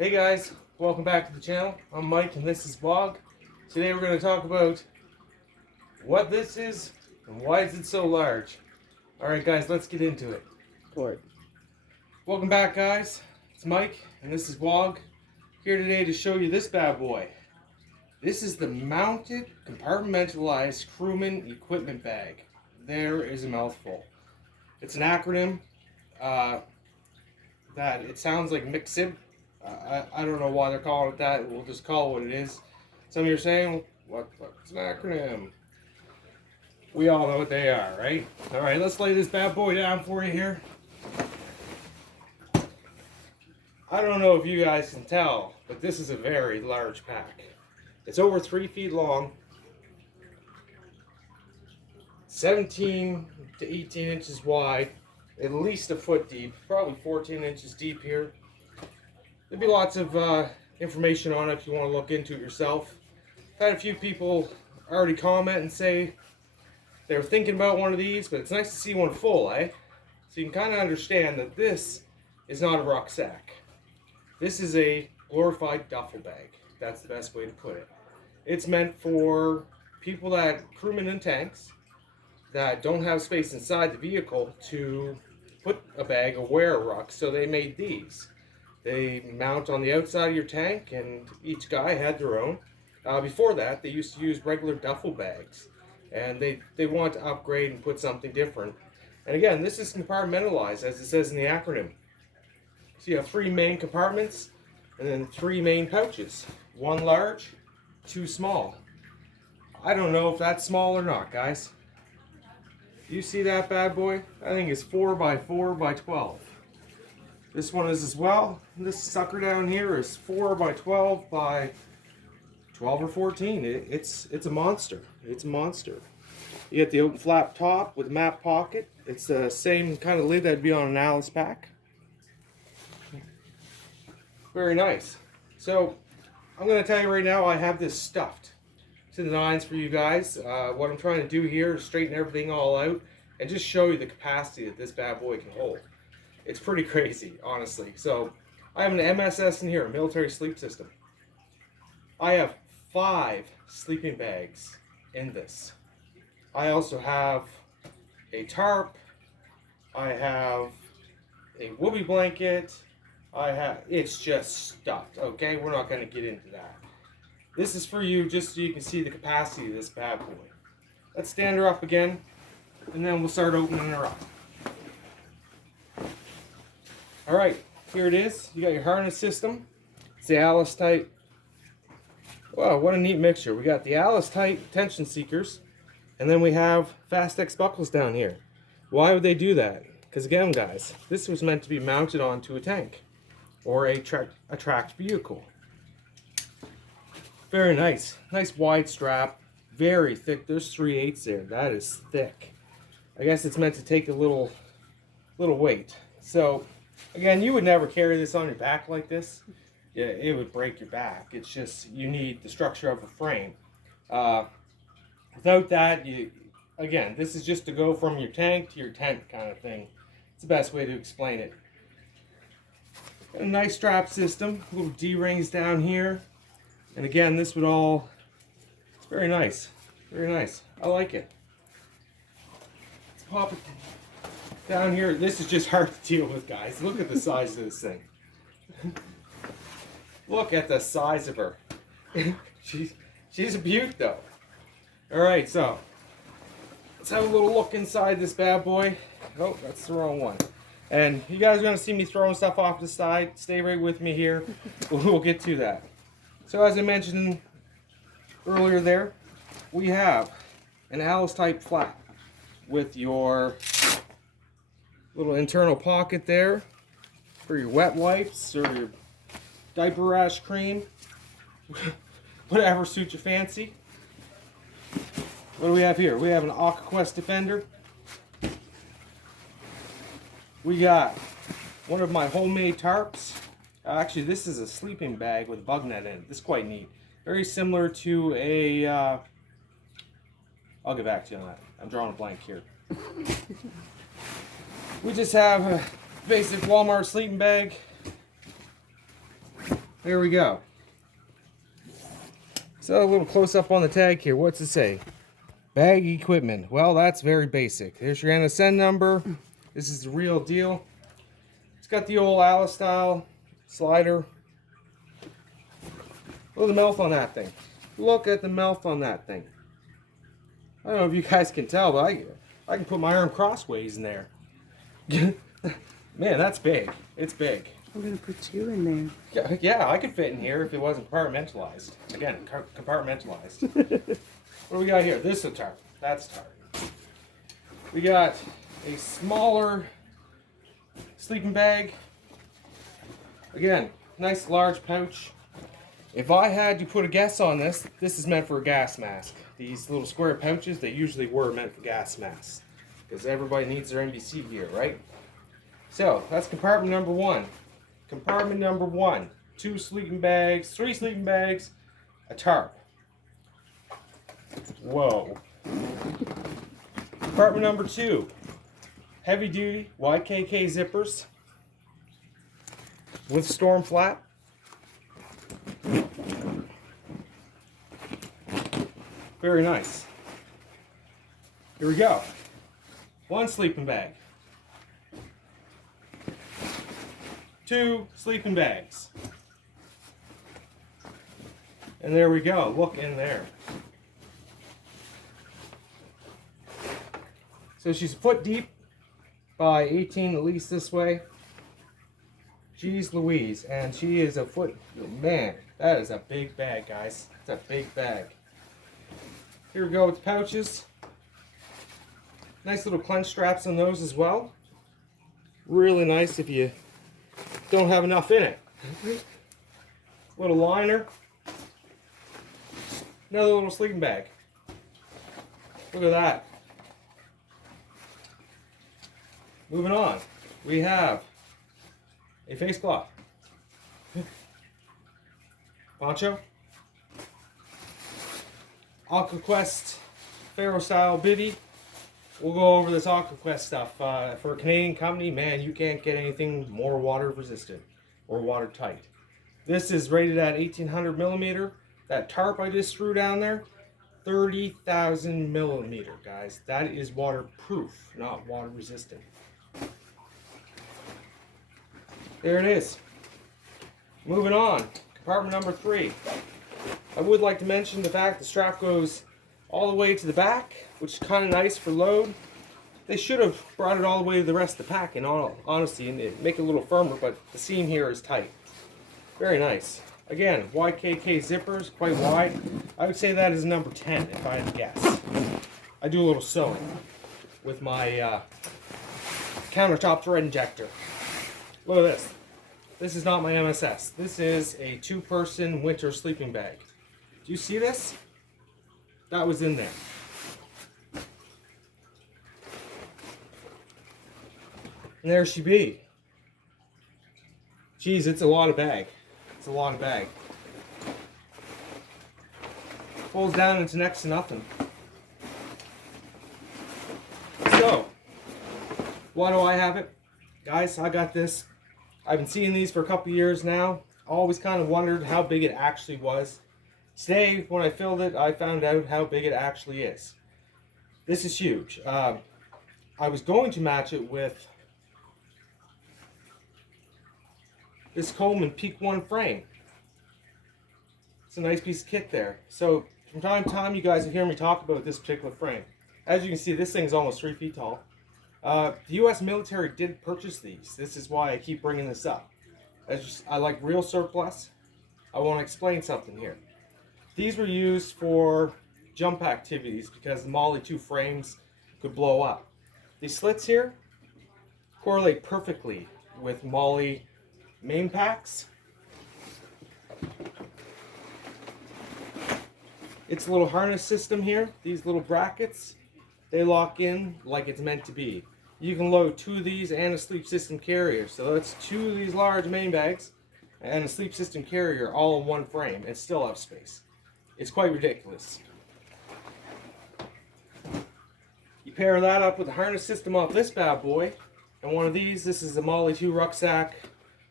Hey guys, welcome back to the channel. I'm Mike and this is Vlog. Today we're going to talk about what this is and why is it so large. Alright guys, let's get into it. Welcome back guys, it's Mike and this is Vlog. Here today to show you this bad boy. This is the mounted compartmentalized crewman equipment bag. There is a mouthful. It's an acronym that it sounds like mcceb. I don't know why they're calling it that. We'll just call it what it is. Some of you are saying, what's an acronym? We all know what they are, right? Alright, let's lay this bad boy down for you here. I don't know if you guys can tell, but this is a very large pack. It's over 3 feet long, 17 to 18 inches wide, at least a foot deep, probably 14 inches deep here. There'll be lots of information on it if you want to look into it yourself. I've had a few people already comment and say they were thinking about one of these, but it's nice to see one full, eh? So you can kind of understand that this is not a rucksack. This is a glorified duffel bag. That's the best way to put it. It's meant for people crewmen in tanks that don't have space inside the vehicle to put a bag or wear a ruck, so they made these. They mount on the outside of your tank, and each guy had their own. Before that, they used to use regular duffel bags, and they want to upgrade and put something different. And again, this is compartmentalized, as it says in the acronym. So you have 3 main compartments, and then 3 main pouches. 1 large, 2 small. I don't know if that's small or not, guys. You see that bad boy? I think it's 4 by 4 by 12. This one is as well. This sucker down here is 4 by 12 by 12 or 14. It's a monster. It's a monster. You get the open flap top with a map pocket. It's the same kind of lid that'd be on an Alice pack. Very nice. So I'm going to tell you right now, I have this stuffed to the nines for you guys. What I'm trying to do here is straighten everything all out and just show you the capacity that this bad boy can hold. It's pretty crazy, honestly. So I have an MSS in here, a military sleep system. I have 5 sleeping bags in this. I also have a tarp. I have a whoopee blanket. It's just stuffed, okay? We're not going to get into that. This is for you just so you can see the capacity of this bad boy. Let's stand her up again, and then we'll start opening her up. Alright, here it is. You got your harness system. It's the Alice type. Wow, what a neat mixture. We got the Alice type tension seekers, and then we have Fast X buckles down here. Why would they do that? Because again, guys, this was meant to be mounted onto a tank or a tracked vehicle. Very nice. Nice wide strap. Very thick. There's 3/8 there. That is thick. I guess it's meant to take a little weight. So again, you would never carry this on your back like this. Yeah, it would break your back. It's just, you need the structure of a frame. Without that, again, this is just to go from your tank to your tent kind of thing. It's the best way to explain it. Got a nice strap system, little D-rings down here. And again, this would all, it's very nice. Very nice. I like it. Let's pop it down here. This is just hard to deal with, guys. Look at the size of this thing. Look at the size of her. She's a beaut, though. Alright, so let's have a little look inside this bad boy. Oh, that's the wrong one. And you guys are going to see me throwing stuff off to the side. Stay right with me here. We'll get to that. So as I mentioned earlier there, we have an Alice type flap with your little internal pocket there for your wet wipes or your diaper rash cream, whatever suits your fancy. What do we have here? We have an AquaQuest Defender. We got one of my homemade tarps. Actually, this is a sleeping bag with a bug net in it. This is quite neat. Very similar to a, I'll get back to you on that. I'm drawing a blank here. We just have a basic Walmart sleeping bag. There we go. So a little close up on the tag here. What's it say? Bag equipment. Well, that's very basic. There's your NSN number. This is the real deal. It's got the old Alice style slider. Look at the mouth on that thing. Look at the mouth on that thing. I don't know if you guys can tell, but I can put my arm crossways in there. Man, that's big. It's big. I'm going to put you in there. Yeah, I could fit in here if it wasn't compartmentalized. Again, compartmentalized. What do we got here? This is a tarp. That's a tarp. We got a smaller sleeping bag. Again, nice large pouch. If I had to put a guess on this, this is meant for a gas mask. These little square pouches, they usually were meant for gas masks. Because everybody needs their NBC gear, right? So, that's compartment number one. Compartment number one. 2 sleeping bags, 3 sleeping bags, a tarp. Whoa. Compartment number 2. Heavy duty YKK zippers with storm flap. Very nice. Here we go. 1 sleeping bag. 2 sleeping bags. And there we go. Look in there. So she's a foot deep by 18 at least this way. Jeez Louise. And she is a foot. Man, that is a big bag, guys. It's a big bag. Here we go with the pouches. Nice little clench straps on those as well. Really nice if you don't have enough in it. Little liner. Another little sleeping bag. Look at that. Moving on. We have a face cloth. Poncho. AquaQuest Faro style bivvy. We'll go over this AquaQuest stuff. For a Canadian company, man, you can't get anything more water resistant or watertight. This is rated at 1800 millimeter. That tarp I just threw down there, 30,000 millimeter, guys. That is waterproof, not water resistant. There it is. Moving on, compartment number 3. I would like to mention the fact the strap goes all the way to the back, which is kind of nice for load. They should have brought it all the way to the rest of the pack, in all honesty, and make it a little firmer, but the seam here is tight. Very nice. Again, YKK zippers, quite wide. I would say that is number 10 if I had to guess. I do a little sewing with my countertop thread injector. Look at this. This is not my MSS. This is a 2-person winter sleeping bag. Do you see this? That was in there. And there she be. Geez, it's a lot of bag. It's a lot of bag. Folds down into next to nothing. So, why do I have it? Guys, I got this. I've been seeing these for a couple years now. I always kind of wondered how big it actually was. Today, when I filled it, I found out how big it actually is. This is huge. I was going to match it with this Coleman Peak 1 frame. It's a nice piece of kit there. So, from time to time, you guys will hear me talk about this particular frame. As you can see, this thing is almost 3 feet tall. The U.S. military did purchase these. This is why I keep bringing this up. I like real surplus. I want to explain something here. These were used for jump activities because the Molly 2 frames could blow up. These slits here correlate perfectly with Molly main packs. It's a little harness system here. These little brackets, they lock in like it's meant to be. You can load 2 of these and a sleep system carrier. So that's 2 of these large main bags and a sleep system carrier all in one frame and still have space. It's quite ridiculous. You pair that up with the harness system off this bad boy and one of these. This is the Molly 2 rucksack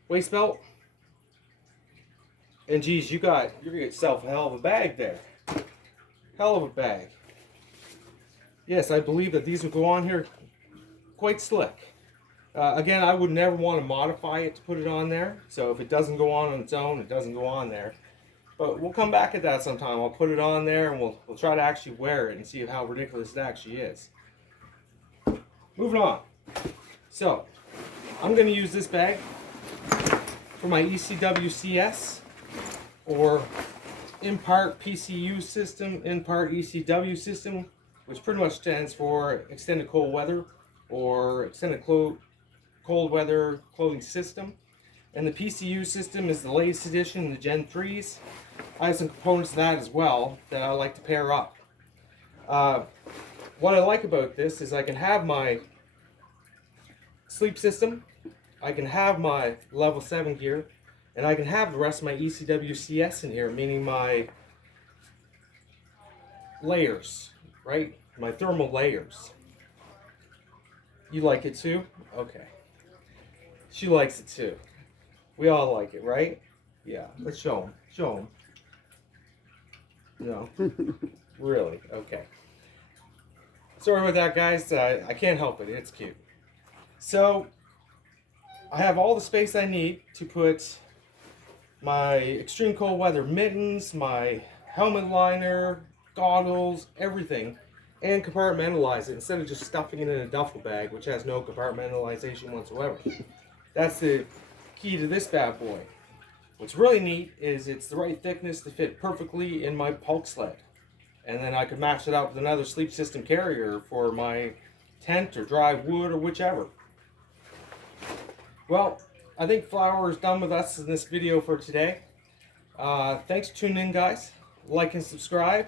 waist belt. And geez, you're gonna get yourself a hell of a bag there. Hell of a bag. Yes, I believe that these would go on here quite slick. Again, I would never want to modify it to put it on there. So if it doesn't go on its own, it doesn't go on there. But we'll come back at that sometime. I'll put it on there and we'll try to actually wear it and see how ridiculous it actually is. Moving on. So, I'm going to use this bag for my ECW CS, or in part PCU system, in part ECW system, which pretty much stands for extended cold weather or extended cold weather clothing system. And the PCU system is the latest edition, the Gen 3s. I have some components of that as well that I like to pair up. What I like about this is I can have my sleep system, I can have my level 7 gear, and I can have the rest of my ECW CS in here, meaning my layers, right? My thermal layers. You like it too? Okay. She likes it too. We all like it, right? Yeah. Let's show them. Show them. No. Really? Okay. Sorry about that, guys. I can't help it. It's cute. So, I have all the space I need to put my extreme cold weather mittens, my helmet liner, goggles, everything, and compartmentalize it instead of just stuffing it in a duffel bag, which has no compartmentalization whatsoever. That's the key to this bad boy. What's really neat is it's the right thickness to fit perfectly in my bulk sled. And then I could match it out with another sleep system carrier for my tent or dry wood or whichever. Well, I think Flower is done with us in this video for today. Thanks for tuning in, guys. Like and subscribe.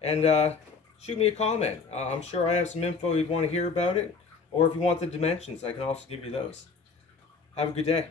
And shoot me a comment. I'm sure I have some info you'd want to hear about it. Or if you want the dimensions, I can also give you those. Have a good day.